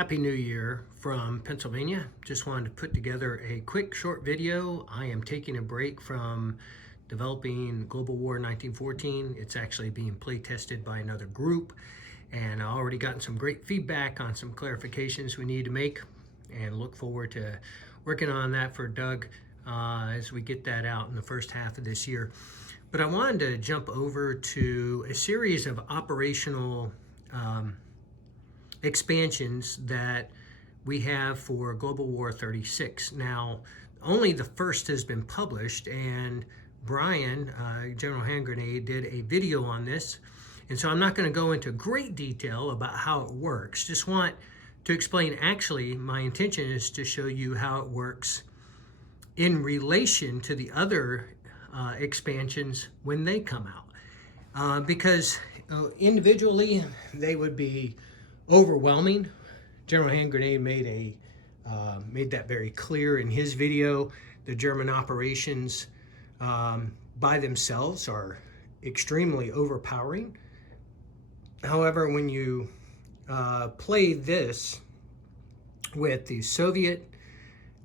Happy New Year from Pennsylvania. Just wanted to put together a quick short video. I am taking a break from developing Global War 1914. It's actually being play tested by another group, and I already gotten some great feedback on some clarifications we need to make, and look forward to working on that for Doug as we get that out in the first half of this year. But I wanted to jump over to a series of operational expansions that we have for Global War 36. Now, only the first has been published, and Brian, General Hand Grenade, did a video on this. And so I'm not going to go into great detail about how it works. Just want to explain, actually, my intention is to show you how it works in relation to the other expansions when they come out. Because individually, they would be overwhelming. General Hand Grenade made that very clear in his video. The German operations by themselves are extremely overpowering. However, when you play this with the Soviet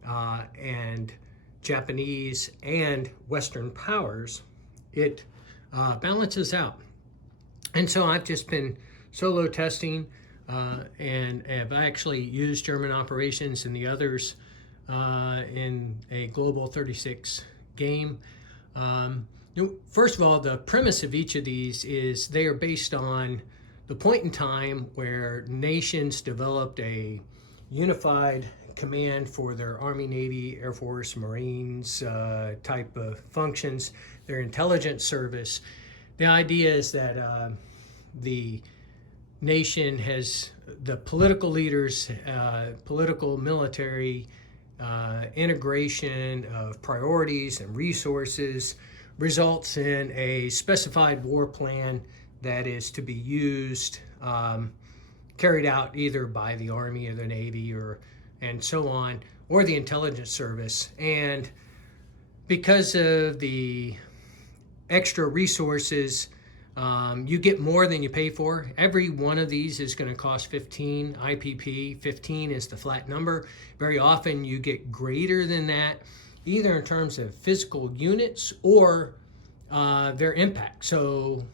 and Japanese and Western powers, it balances out. And so I've just been solo testing and have actually used German operations and the others in a Global 36 game. First of all, the premise of each of these is they are based on the point in time where nations developed a unified command for their Army, Navy, Air Force, Marines type of functions, their intelligence service. The idea is that the nation has the political leaders, political, military integration of priorities and resources results in a specified war plan that is to be used, carried out either by the Army or the Navy and so on, or the intelligence service. And because of the extra resources, you get more than you pay for. Every one of these is going to cost 15 IPP. 15 is the flat number. Very often you get greater than that, either in terms of physical units or their impact. So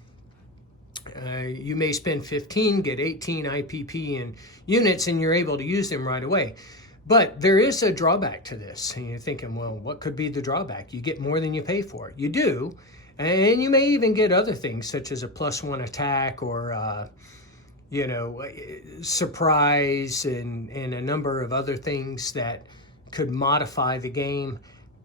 you may spend 15, get 18 IPP in units, and you're able to use them right away. But there is a drawback to this. And you're thinking, well, what could be the drawback? You get more than you pay for. You do. And you may even get other things such as a +1 attack or, surprise and a number of other things that could modify the game.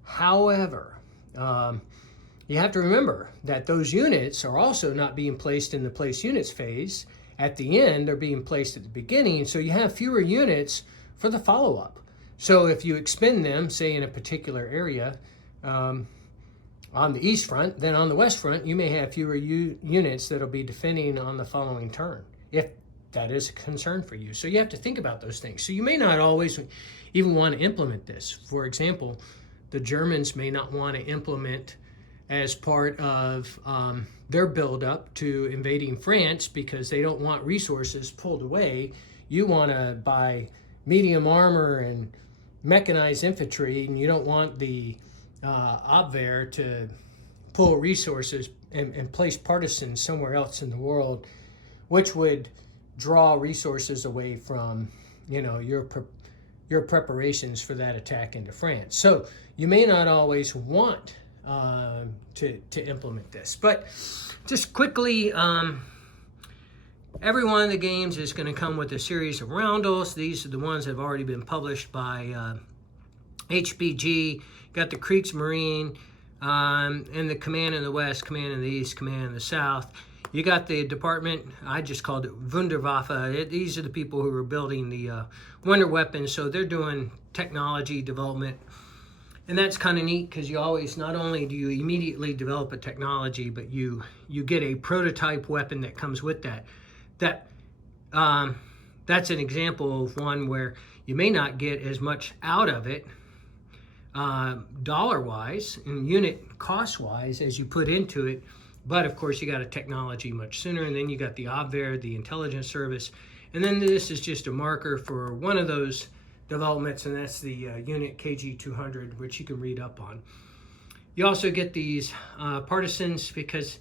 However, you have to remember that those units are also not being placed in the place units phase. At the end, they're being placed at the beginning, so you have fewer units for the follow-up. So if you expend them, say in a particular area, on the east front, then on the west front, you may have fewer units that'll be defending on the following turn, if that is a concern for you. So you have to think about those things. So you may not always even want to implement this. For example, the Germans may not want to implement as part of their buildup to invading France because they don't want resources pulled away. You want to buy medium armor and mechanized infantry, and you don't want the Abwehr to pull resources and place partisans somewhere else in the world, which would draw resources away from, your preparations for that attack into France. So you may not always want to implement this. But just quickly, every one of the games is going to come with a series of roundels. These are the ones that have already been published by HBG. Got the Kriegsmarine and the Command in the West, Command in the East, Command in the South. You got the department, I just called it Wunderwaffe. These are the people who are building the wonder weapons, so they're doing technology development. And that's kind of neat because you always, not only do you immediately develop a technology, but you get a prototype weapon that comes with that. That's an example of one where you may not get as much out of it dollar-wise and unit cost-wise as you put into it, but of course you got a technology much sooner, and then you got the Abwehr, the intelligence service, And then this is just a marker for one of those developments, and that's the unit KG200, which you can read up on. You also get these partisans because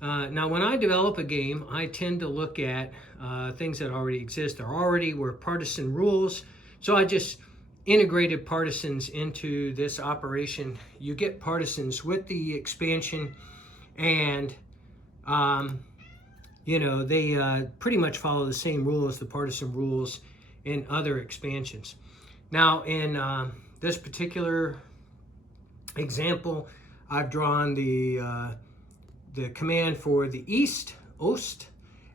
now when I develop a game, I tend to look at things that already exist. There already were partisan rules, so I just integrated partisans into this operation. You get partisans with the expansion, and you know, they pretty much follow the same rules, the partisan rules in other expansions. Now in this particular example, I've drawn the command for the East, Ost,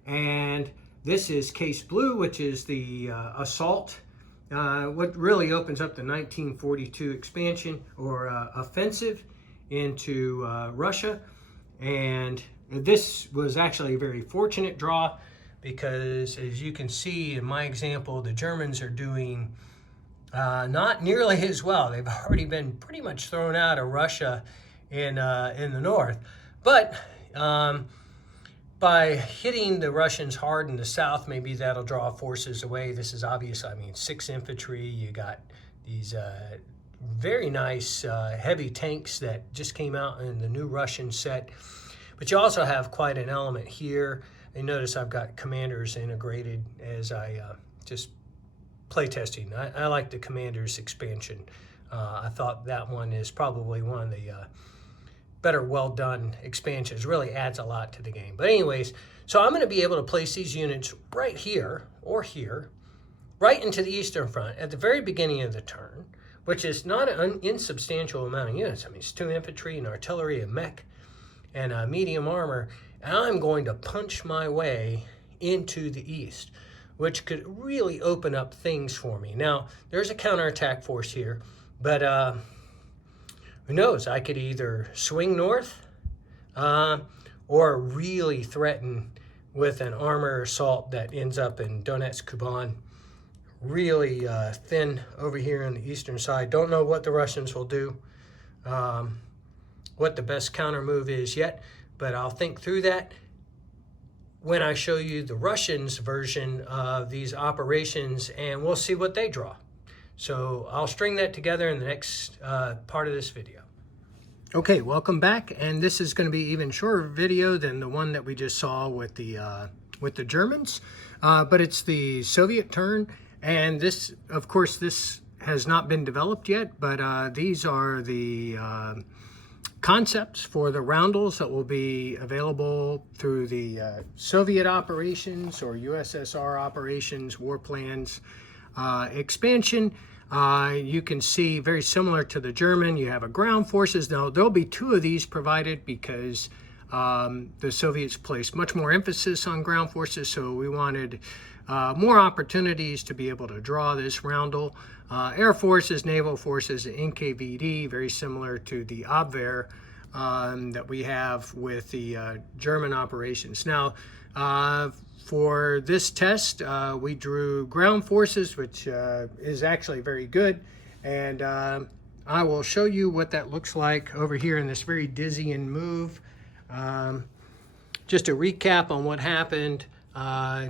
and this is case blue, which is the assault. What really opens up the 1942 expansion or offensive into Russia. And this was actually a very fortunate draw because, as you can see in my example, the Germans are doing not nearly as well. They've already been pretty much thrown out of Russia in the north. But by hitting the Russians hard in the south, maybe that'll draw forces away. This is obvious. I mean, 6 infantry. You got these very nice heavy tanks that just came out in the new Russian set. But you also have quite an element here. And notice I've got commanders integrated as I just play testing. I like the commanders expansion. I thought that one is probably one of the better well done expansions. Really adds a lot to the game. But anyways, so I'm going to be able to place these units right here or here, right into the eastern front at the very beginning of the turn, which is not an insubstantial amount of units. I mean, it's 2 infantry and artillery and mech and medium armor, and I'm going to punch my way into the east, which could really open up things for me. Now, there's a counterattack force here, but who knows? I could either swing north or really threaten with an armor assault that ends up in Donetsk, Kuban. Really thin over here on the eastern side. Don't know what the Russians will do, what the best counter move is yet, but I'll think through that when I show you the Russians' version of these operations, and we'll see what they draw. So I'll string that together in the next part of this video. Okay, welcome back, and this is going to be even shorter video than the one that we just saw with the Germans, but it's the Soviet turn, and this, of course, this has not been developed yet, but these are the concepts for the roundels that will be available through the Soviet operations or USSR operations, war plans, expansion. You can see very similar to the German, you have a ground forces. Now there'll be 2 of these provided because the Soviets placed much more emphasis on ground forces, so we wanted more opportunities to be able to draw this roundel. Air forces, naval forces, NKVD, very similar to the Abwehr that we have with the German operations. Now, for this test, we drew ground forces, which is actually very good. And I will show you what that looks like over here in this very dizzying move. Just a recap on what happened,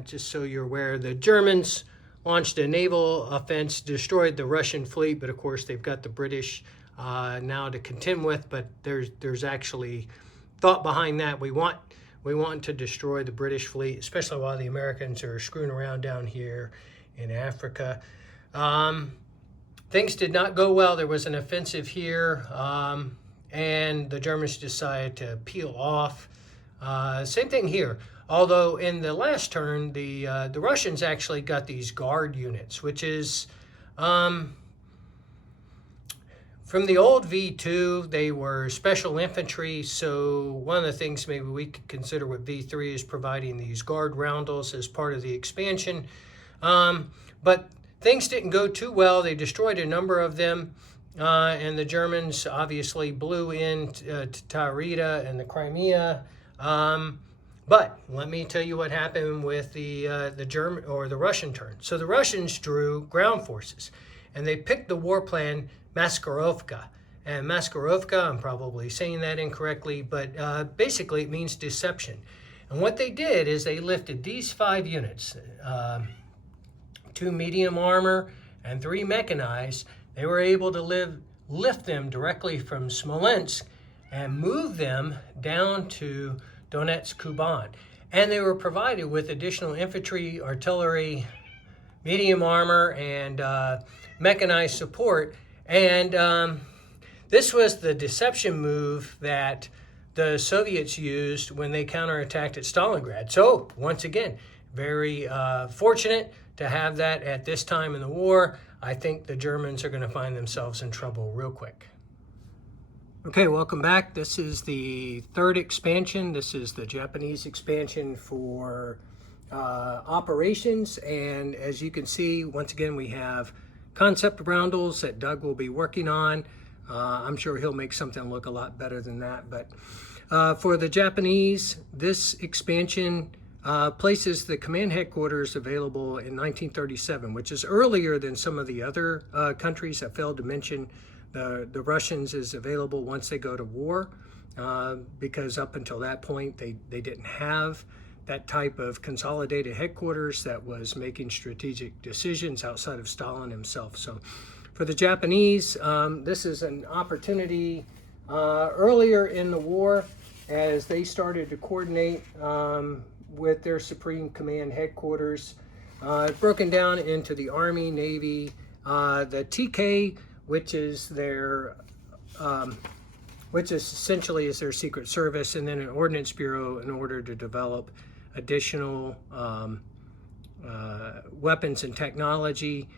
just so you're aware, the Germans launched a naval offense, destroyed the Russian fleet, but of course they've got the British now to contend with, but there's actually thought behind that. We want to destroy the British fleet, especially while the Americans are screwing around down here in Africa. Things did not go well. There was an offensive here, and the Germans decided to peel off. Same thing here. Although in the last turn, the Russians actually got these guard units, which is from the old V2, they were special infantry. So one of the things maybe we could consider with V3 is providing these guard roundels as part of the expansion. But things didn't go too well. They destroyed a number of them. And the Germans obviously blew into Taurida and the Crimea. But let me tell you what happened with the German or the Russian turn. So the Russians drew ground forces, and they picked the war plan Maskirovka. And Maskirovka, I'm probably saying that incorrectly, but basically it means deception. And what they did is they lifted these 5 units, 2 medium armor and 3 mechanized. They were able to lift them directly from Smolensk and move them down to Donetsk, Kuban. And they were provided with additional infantry, artillery, medium armor, and mechanized support. And this was the deception move that the Soviets used when they counterattacked at Stalingrad. So once again, very fortunate to have that at this time in the war. I think the Germans are going to find themselves in trouble real quick. Okay, welcome back. This is the 3rd expansion. This is the Japanese expansion for operations. And as you can see, once again, we have concept roundels that Doug will be working on. I'm sure he'll make something look a lot better than that. But for the Japanese, this expansion places the command headquarters available in 1937, which is earlier than some of the other countries. I failed to mention the Russians is available once they go to war, because up until that point, they didn't have that type of consolidated headquarters that was making strategic decisions outside of Stalin himself. So for the Japanese, this is an opportunity earlier in the war as they started to coordinate with their Supreme Command headquarters, broken down into the Army, Navy, the TK, which is their, which is essentially is their Secret Service, and then an Ordnance Bureau in order to develop additional weapons and technology,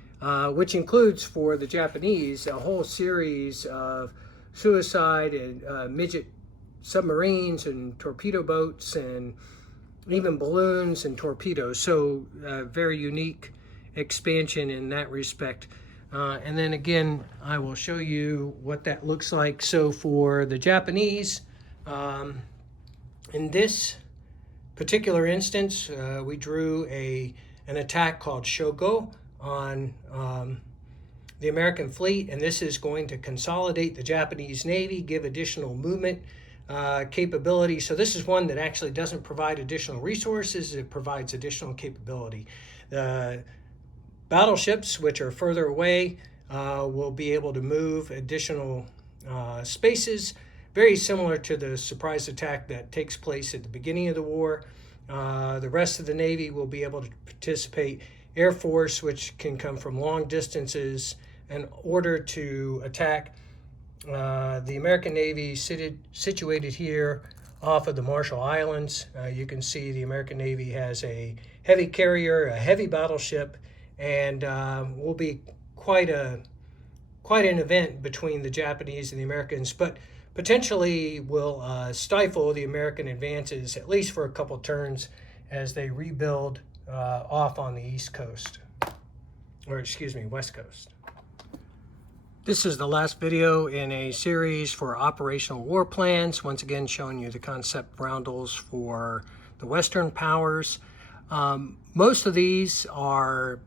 which includes for the Japanese a whole series of suicide and midget submarines and torpedo boats and even balloons and torpedoes. So very unique expansion in that respect. And then again, I will show you what that looks like. So for the Japanese, in this particular instance, we drew an attack called Shogo on the American fleet, and this is going to consolidate the Japanese Navy, give additional movement capability. So this is one that actually doesn't provide additional resources, it provides additional capability. The battleships, which are further away, will be able to move additional spaces, very similar to the surprise attack that takes place at the beginning of the war. The rest of the Navy will be able to participate. Air Force, which can come from long distances in order to attack the American Navy situated here off of the Marshall Islands. You can see the American Navy has a heavy carrier, a heavy battleship, and will be quite an event between the Japanese and the Americans, but potentially will stifle the American advances, at least for a couple turns, as they rebuild off on the East Coast, or excuse me, West Coast. This is the last video in a series for operational war plans, once again showing you the concept roundels for the Western powers. Most of these are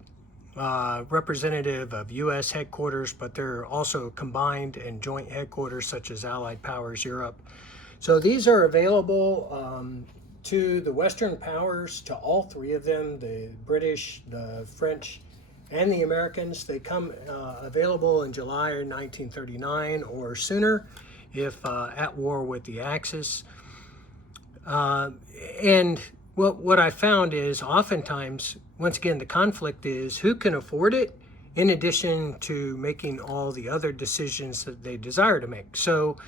representative of U.S. headquarters, but they're also combined and joint headquarters such as Allied Powers Europe. So these are available to the Western powers, to all 3 of them, the British, the French, and the Americans. They come available in July 1939 or sooner if at war with the Axis. And what I found is oftentimes, once again, the conflict is who can afford it, in addition to making all the other decisions that they desire to make. So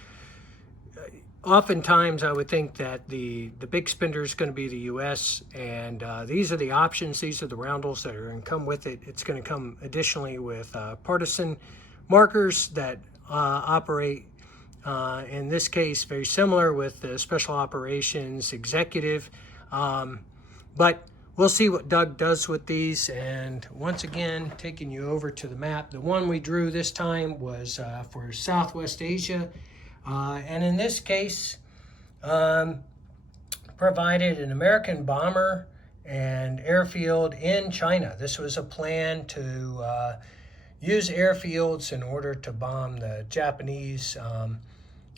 oftentimes I would think that the big spender is going to be the U.S., and these are the options, these are the roundels that are going to come with it. It's going to come additionally with partisan markers that operate, in this case, very similar with the Special Operations Executive. But we'll see what Doug does with these. And once again, taking you over to the map. The one we drew this time was for Southwest Asia. And in this case, provided an American bomber and airfield in China. This was a plan to use airfields in order to bomb the Japanese.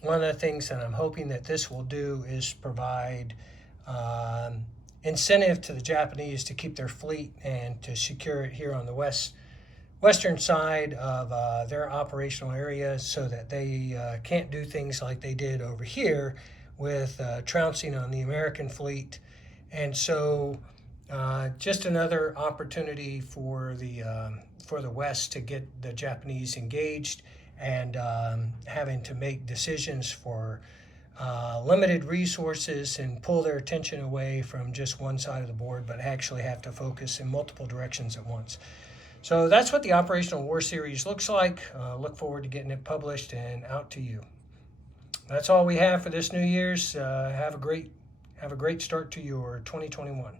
One of the things that I'm hoping that this will do is provide incentive to the Japanese to keep their fleet and to secure it here on the western side of their operational area, so that they can't do things like they did over here with trouncing on the American fleet. And so just another opportunity for the West to get the Japanese engaged and having to make decisions for limited resources and pull their attention away from just one side of the board, but actually have to focus in multiple directions at once. So that's what the Operational War Series looks like. Look forward to getting it published and out to you. That's all we have for this New Year's. Have a great start to your 2021.